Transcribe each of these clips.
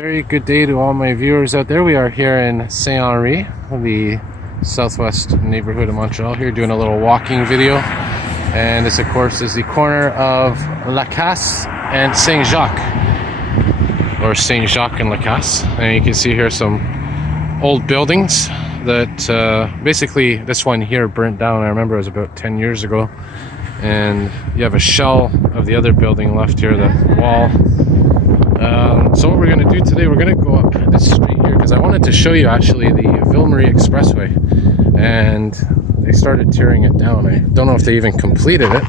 Very good day to all my viewers out there. We are here in Saint Henri, the southwest neighborhood of Montreal, here doing a little walking video. And this of course is the corner of La Casse and Saint Jacques, or Saint Jacques and La Casse. And you can see here some old buildings that basically this one here burnt down. I remember it was about 10 years ago. And you have a shell of the other building left here, the wall. So what we're going to do today, we're going to go up this street here because I wanted to show you actually the Ville-Marie Expressway, and they started tearing it down. I don't know if they even completed it.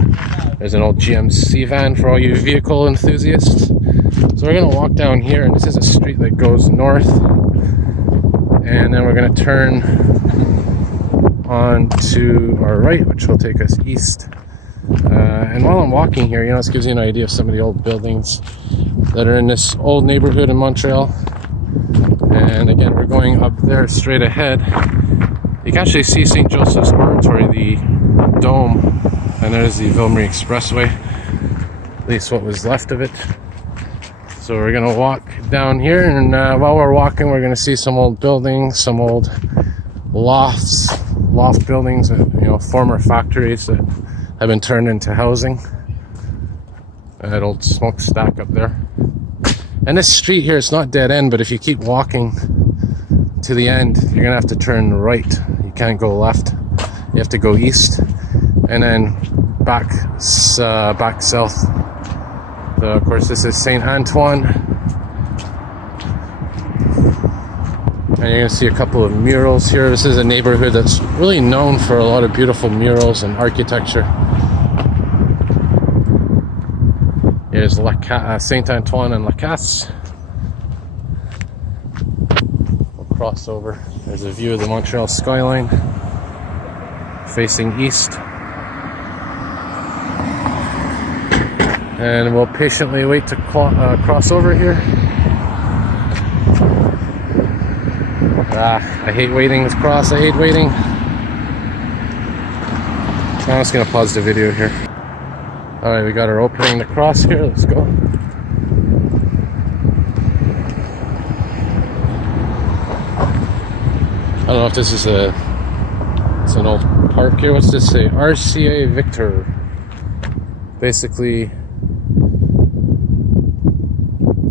There's an old GMC van for all you vehicle enthusiasts. So we're going to walk down here, and this is a street that goes north, and then we're going to turn on to our right, which will take us east. And while I'm walking here, this gives you an idea of some of the old buildings that are in this old neighborhood in Montreal. And again, we're going up there straight ahead. You can actually see St. Joseph's Oratory, the dome, and there's the Ville-Marie Expressway, at least what was left of it. So we're gonna walk down here, and while we're walking, we're gonna see some old buildings, some old loft buildings, former factories that have been turned into housing. That old smokestack up there. And this street here, it's not dead end, but if you keep walking to the end, you're gonna have to turn right. You can't go left. You have to go east, and then back south. So of course, this is Saint Antoine, and you're gonna see a couple of murals here. This is a neighborhood that's really known for a lot of beautiful murals and architecture. Here's Saint Antoine and La Casse. We'll cross over. There's a view of the Montreal skyline facing east. And we'll patiently wait to cross over here. I hate waiting to cross. I hate waiting. I'm just going to pause the video here. Alright, we got our opening to cross here. Let's go. I don't know if this is it's an old park here. What's this say? RCA Victor. Basically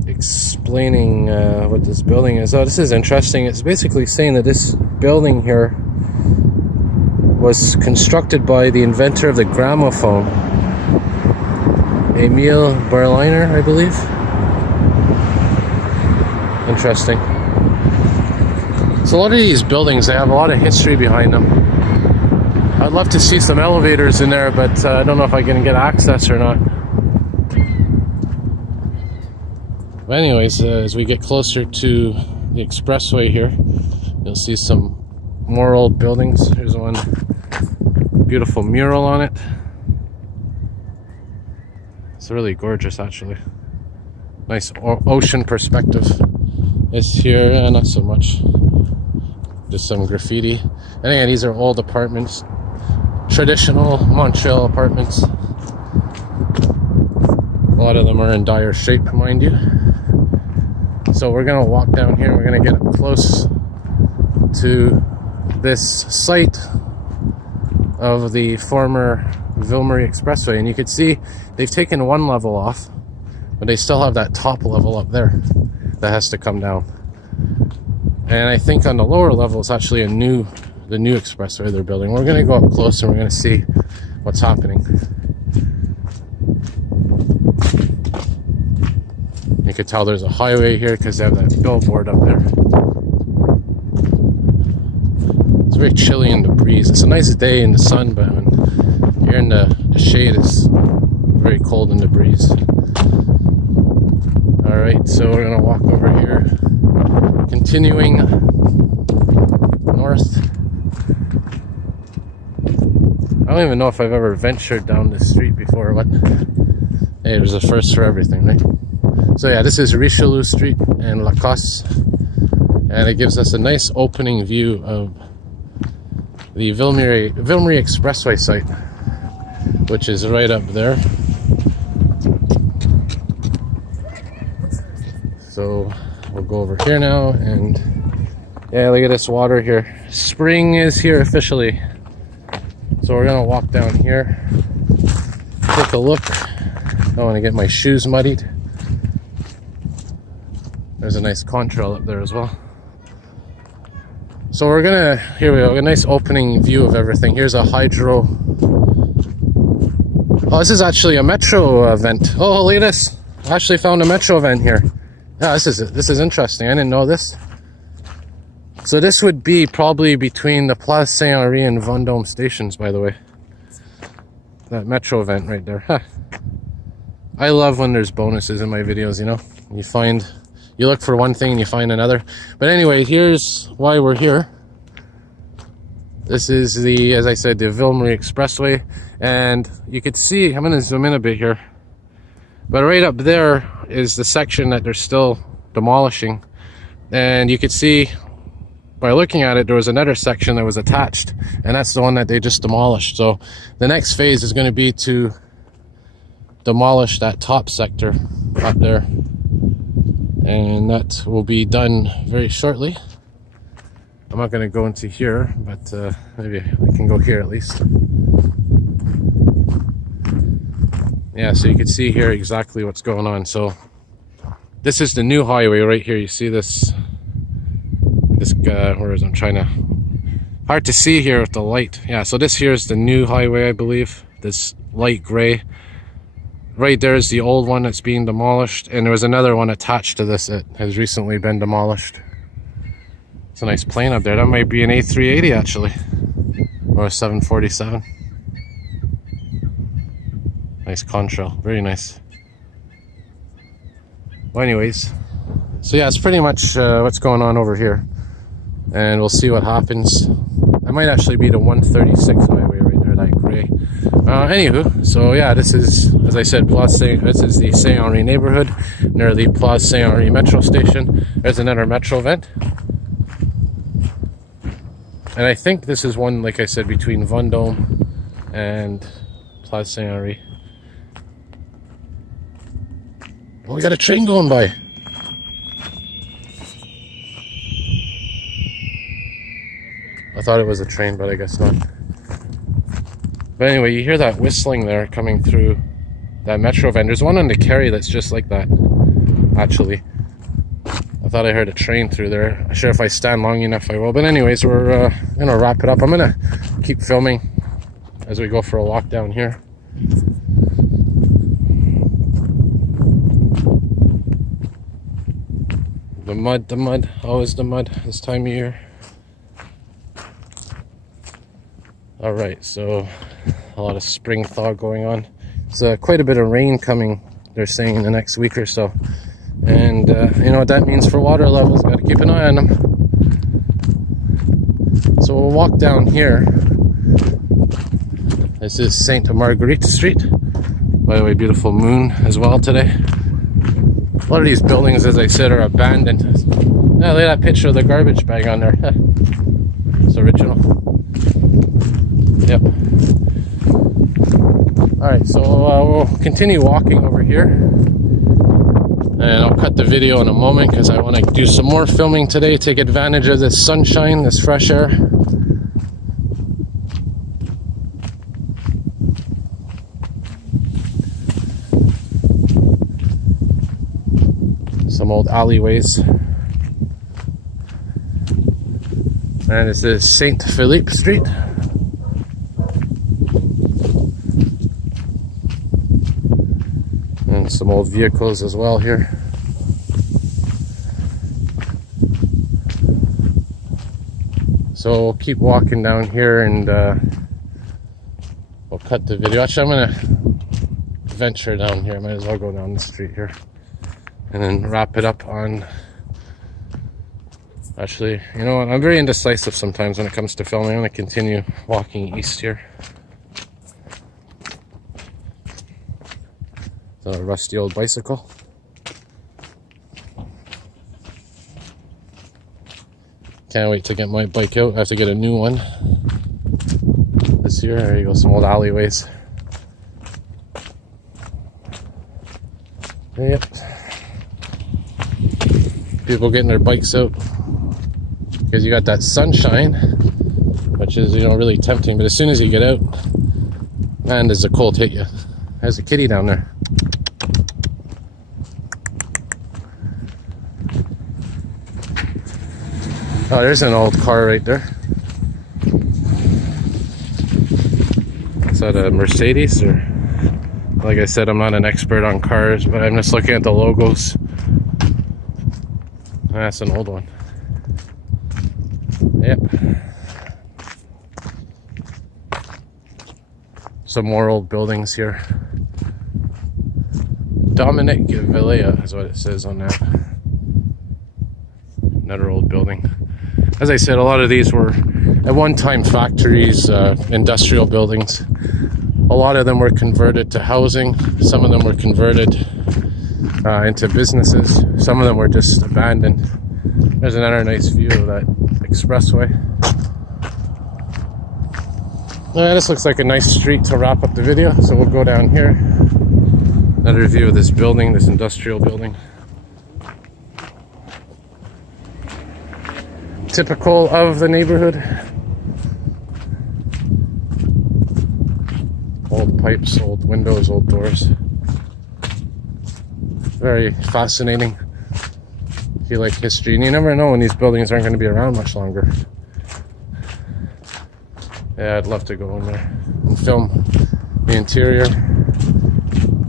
explaining what this building is. Oh, this is interesting. It's basically saying that this building here was constructed by the inventor of the gramophone, Emile Berliner, I believe. Interesting. So a lot of these buildings, they have a lot of history behind them. I'd love to see some elevators in there, but I don't know if I can get access or not. But anyways, as we get closer to the expressway here, you'll see some more old buildings. There's one beautiful mural on it. It's really gorgeous, actually. Nice ocean perspective. It's here, not so much. Just some graffiti. And again, these are old apartments, traditional Montreal apartments. A lot of them are in dire shape, mind you. So we're gonna walk down here. We're gonna get up close to this site of the former Ville-Marie Expressway, and you can see they've taken one level off, but they still have that top level up there that has to come down. And I think on the lower level it's actually the new expressway they're building. We're gonna go up close and we're gonna see what's happening. You can tell there's a highway here because they have that billboard up there. It's very chilly in the breeze. It's a nice day in the sun, but when you're in the shade, it's very cold in the breeze. Alright, so we're gonna walk over here, continuing north. I don't even know if I've ever ventured down this street before, but hey, there's a first for everything, right? So yeah, this is Richelieu Street and La Casse, and it gives us a nice opening view of the Ville-Marie Expressway site, which is right up there. So we'll go over here now, and yeah, look at this water here. Spring is here officially. So we're gonna walk down here, take a look. I don't want to get my shoes muddied. There's a nice contrail up there as well. So we're gonna, here we go, a nice opening view of everything. Here's a hydro. Oh, this is actually a metro vent. Oh, look at this. I actually found a metro vent here. Yeah, this is interesting. I didn't know this. So this would be probably between the Place Saint Henri and Vendôme stations, by the way. That metro vent right there. Huh. I love when there's bonuses in my videos, you know. You look for one thing and you find another. But anyway, here's why we're here. This is the, as I said, the Ville-Marie Expressway. And you could see, I'm gonna zoom in a bit here. But right up there is the section that they're still demolishing. And you could see, by looking at it, there was another section that was attached, and that's the one that they just demolished. So the next phase is going to be to demolish that top sector up there, and that will be done very shortly. I'm not going to go into here, but maybe I can go here at least. Yeah, so you can see here exactly what's going on. So this is the new highway right here. You see this where is I'm trying to, hard to see here with the light. Yeah, so this here is the new highway, I believe. This light gray. Right there is the old one that's being demolished, and there was another one attached to this that has recently been demolished. It's a nice plane up there. That might be an A380 actually, or a 747. Nice contrail, very nice. Well, anyways, so yeah, it's pretty much what's going on over here. And we'll see what happens. I might actually be the 136 highway right there, that gray. Anywho, so yeah, this is, as I said, this is the Saint Henri neighborhood near the Place Saint Henri metro station. There's another metro vent. And I think this is one, like I said, between Vendôme and Place Saint Henri. Oh, we got a train going by. I thought it was a train, but I guess not. But anyway, you hear that whistling there coming through that metro vent. There's one on the Kerry that's just like that, actually. I thought I heard a train through there. I'm sure if I stand long enough I will. But anyways, we're gonna wrap it up. I'm gonna keep filming as we go for a walk down here. The mud, always the mud this time of year. Alright, so a lot of spring thaw going on. It's quite a bit of rain coming, they're saying, in the next week or so. And you know what that means for water levels, got to keep an eye on them. So we'll walk down here. This is Saint Marguerite Street. By the way, beautiful moon as well today. A lot of these buildings, as I said, are abandoned. Yeah, look at that picture of the garbage bag on there. It's original. Yep. Alright, so we'll continue walking over here. And I'll cut the video in a moment because I want to do some more filming today, take advantage of this sunshine, this fresh air. Some old alleyways. And this is Saint Philippe Street. And some old vehicles as well here. So we'll keep walking down here and we'll cut the video. Actually, I'm gonna venture down here. I might as well go down the street here and then wrap it up on. Actually, you know what? I'm very indecisive sometimes when it comes to filming. I'm gonna continue walking east here. It's a rusty old bicycle. Can't wait to get my bike out. I have to get a new one this year. There you go, some old alleyways. Yep. People getting their bikes out because you got that sunshine, which is, you know, really tempting. But as soon as you get out, man, does the cold hit you. There's a kitty down there. Oh, there's an old car right there. Is that a Mercedes? Or, like I said, I'm not an expert on cars, but I'm just looking at the logos. That's an old one. Yep. Some more old buildings here. Dominic Villea is what it says on that. Another old building. As I said, a lot of these were at one time factories, industrial buildings. A lot of them were converted to housing. Some of them were converted into businesses. Some of them were just abandoned. There's another nice view of that expressway. Yeah, this looks like a nice street to wrap up the video, so we'll go down here. Another view of this building, this industrial building. Typical of the neighborhood. Old pipes, old windows, old doors. Very fascinating. If you like history, and you never know when these buildings aren't going to be around much longer. Yeah, I'd love to go in there and film the interior.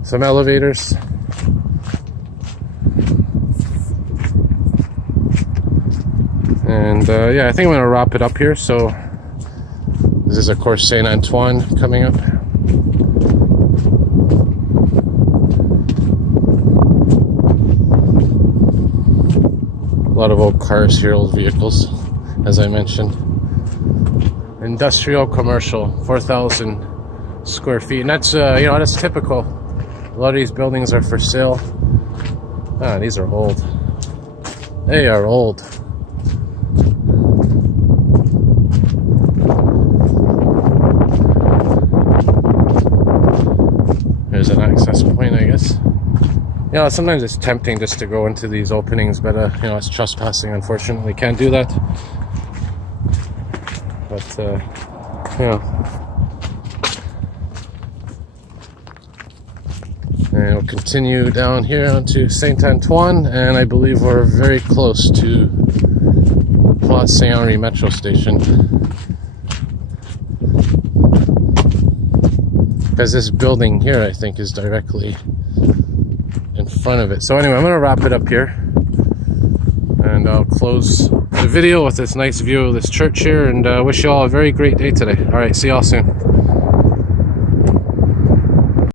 Some elevators. And yeah, I think I'm going to wrap it up here. So this is, of course, Saint Antoine coming up. A lot of old cars here, old vehicles, as I mentioned. Industrial, commercial, 4,000 square feet. And that's, you know, that's typical. A lot of these buildings are for sale. Ah, these are old. They are old. There's an access point, I guess. You know, sometimes it's tempting just to go into these openings, but you know, it's trespassing. Unfortunately, can't do that. But you know, and we'll continue down here onto Saint Antoine, and I believe we're very close to Place Saint Henri metro station. Because this building here, I think, is directly in front of it. So anyway, I'm going to wrap it up here. And I'll close the video with this nice view of this church here. And wish you all a very great day today. Alright, see y'all soon.